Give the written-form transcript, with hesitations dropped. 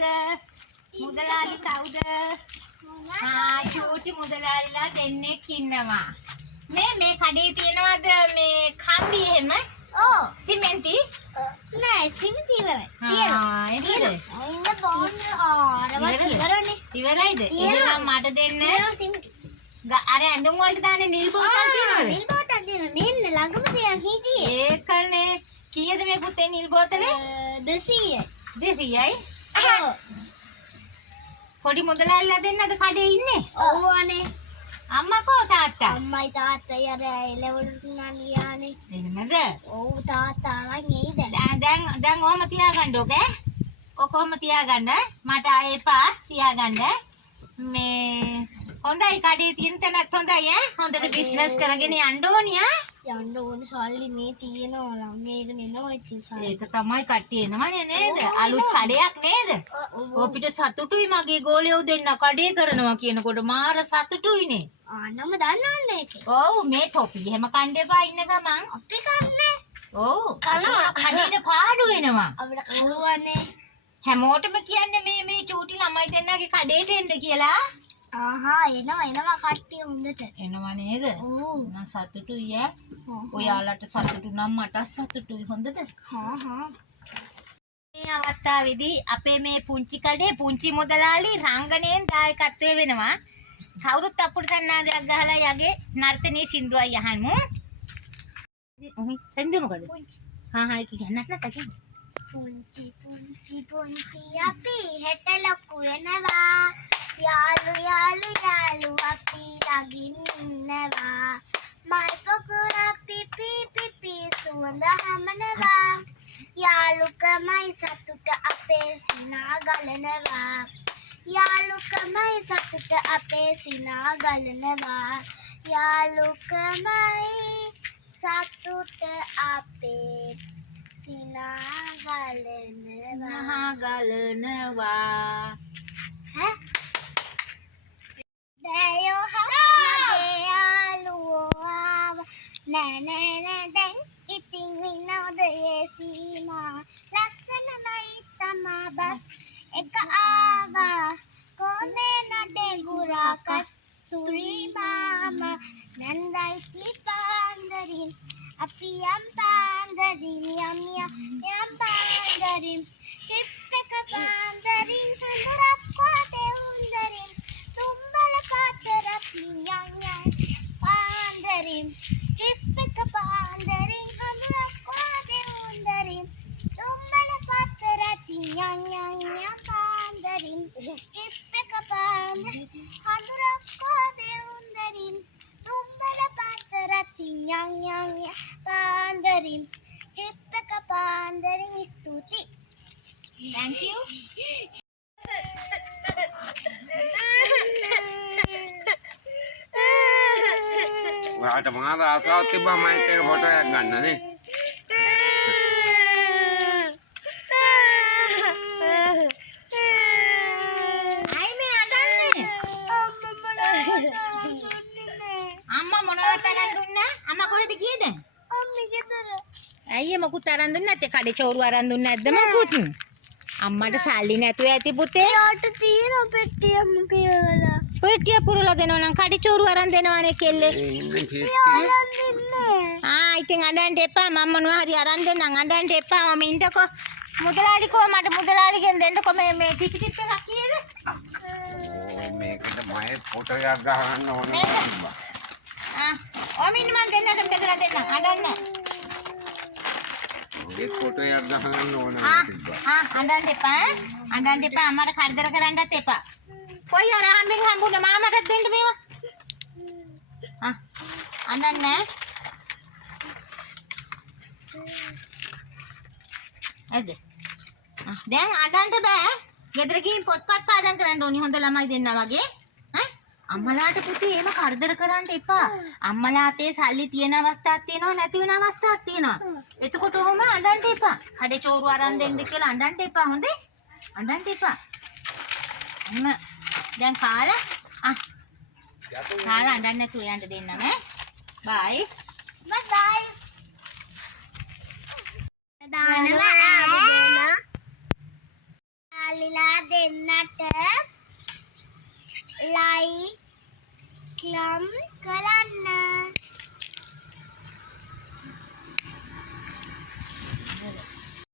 කවුද? මුදලාලි කවුද? චූටි මුදලාලිලා දෙන්නෙක් ඉන්නවා. මේ කඩේ තියෙනවද මේ කම්බි එහෙම? ඔව්. සිමෙන්ති? නෑ සිමෙන්ති ඉවරයි. තියෙනවා. ඉන්න බෝන්න ආරවත් ඉවරනේ. ඉවරයිද? එහෙනම් මට දෙන්න. අර ඇඳුම් වලට දාන්නේ නිල් බෝතල් තියෙනවද? නිල් බෝතල් තියෙනවා. මෙන්න ළඟම තියන් හිටියේ. ඒකනේ. කීයද මේ පුතේ නිල් බෝතලේ? 200යි. 200යි? ඔව්. පොඩි මුදලාලිලා දෙන්නද කඩේ ඉන්නේ? ඔව් අනේ. අම්මා කෝ තාත්තා? අම්මයි තාත්තයි අර එළවලු තුනන් ගියානේ. එහෙමද? ඔව් තාත්තා අරන් එයි දැන් ඔහම තියාගන්න ඕකේ. ඔකොම තියාගන්න. මට ආයේ එපා තියාගන්න. මේ හොඳයි කඩේ තියෙන තැනත් හොඳයි ඈ. හොඳට බිස්නස් කරගෙන යන්න ඕනි ඈ. යන්න ඕනේ සල්ලි මේ තියෙනවා නම් මේක නෙනවා ඉතින් ඒක තමයි කට්ටිය එනවනේ නේද? අලුත් කඩයක් නේද? අපිට සතුටුයි මගේ ගෝලියෝ දෙන්න කඩේ කරනවා කියනකොට මාර සතුටුයිනේ. නම දන්නවන්නේ ඒකේ. ඔව් මේ ටොපි එහෙම කන්න එපා ඉන්න ගමන්. අපි කන්නේ. ඔව් කඩේට පාඩු වෙනවා. අපිට කරුවනේ. හැමෝටම කියන්නේ මේ චූටි ළමයි දෙන්නගේ කඩේට එන්න කියලා. ආහා එනවා කට්ටිය හොඳට. එනවා නේද? ඔව්. මම සතුටුයි ඈ. ඔයාලට සතුටු නම් මට සතුටුයි හොඳද? හා. මේ අවස්ථාවේදී අපේ මේ පුංචි කඩේ පුංචි මුදලාලි රංගනයෙන් දායකත්වයේ වෙනවා. කවුරුත් අපුඩ සන්නාදයක් ගහලා යගේ නර්තනයේ සින්දුවයි අහන්නු. සින්දුව මොකද? හා ඒක ගන්නත් නැත්නම් පුංචි අපි හෙට ලොකු වෙනවා. යාළු අපි ළඟින් ඉන්නවා. මල් පොකුර පිපි සුවඳ හමනවා. යාළුකමයි සතුට අපේ සිනා ගලනවා. යාළුකමයි සතුට අපේ සිනා ගලනවා. යාළුකමයි සතුට අපේ සිනා ගලනවා. දැයෝ මගේ යාළුවෝ ආවා. නෑ දැන් ඉතින් විනෝදයේ සීමා. ලස්සනමයි තමා බස් එක ආවා. කොනේ නඩේ ගුරා කස්තුරි මාමා. නන්දයි පාන්දරින් අපි යම් පාන්දරින් යම් පාන්දරින්. ටිප් එක පාන්දරින් හඳුරක් කොටේ උන්දරින්. තුම්බල පාතරක් යම් පාන්දරින්. ටිප් එක පාන්දරින් හඳුරක් කොටේ උන්දරින්. තුම්බල පාතරක් යම් පාන්දරින්. ටිප් එක පාන්දරින් හඳුරක් කොටේ උන්දරින්. තුම්බල පාතරක් යම් පාන්දරින්. ටිප් එක පාන්දරින් ස්තුති. Thank you. ඔයාට මාර ආසාවක් තිබ්බා මයිත් එක ෆොටෝ එකක් ගන්න නේ. අයි මේ අඬන්නේ. අම්මා මොනවද තරන් දුන්නා? අම්මා කොහෙද ගියේ දැන්? අම්මේ ගෙදර. ඇයි මොකුත් තරන් දුන්නේ නැත්තේ? කඩේ චෝරු අරන් දුන්නේ නැද්ද මොකුත්? අම්මට සල්ලි නැතුව ඇති පුතේ. යාට තියෙන පෙට්ටියම පිරවලා. පෙට්ටිය පුරලා දෙනවා නම් කඩේ චෝරු අරන් දෙනවනේ කෙල්ලේ. ඉන්නේ ෆීස් අරන් දෙන්නේ. ඉතින් අඬන්න එපා. මම මොනවා හරි අරන් දෙන්නම්. අඬන්න එපා. ඔම ඉන්නකෝ. මුදලාලිකෝ මට මුදලාලිගෙන් දෙන්නකෝ මේ ටිකට් එකක් කීයද? මේකට මගේ ෆොටෝ එකක් ගහන්න ඕනේ තිබ්බා. ඔම ඉන්න මම දෙන්නට බෙදලා දෙන්නම්. අඬන්න. මගේ ෆොටෝ එකක් ගහන්න ඕනේ තිබ්බා. අඬන්න එපා. අඬන්න එපා. අම්මට කරදර කරන්නත් එපා. කොයි අර හම්බෙන් හම්බුන මාමටත් දෙන්න මේවා. අඬන්න නෑ. ඇද. දැන් අඬන්න බෑ. ගෙදර ගිහින් පොත්පත් පාඩම් කරන්න ඕනි හොඳ ළමයි දෙන්නා වගේ. අම්මලාට පුතේ එහෙම කරදර කරන්න එපා. අම්මලාතේ සල්ලි තියෙන අවස්ථාවක් තියෙනවා නැති වෙන අවස්ථාවක් තියෙනවා. එතකොට ඔහොම අඬන්න එපා. කඩේ චෝරු අරන් දෙන්න කියලා අඬන්න එපා හොඳේ. අඬන්න එපා. දැන් කාලා කාලා අඬන්න නැතුව යන්න දෙන්නම ඈ. බයි. බයි. දානවා ආවදේන. ආලිලා ලම් කරන්න.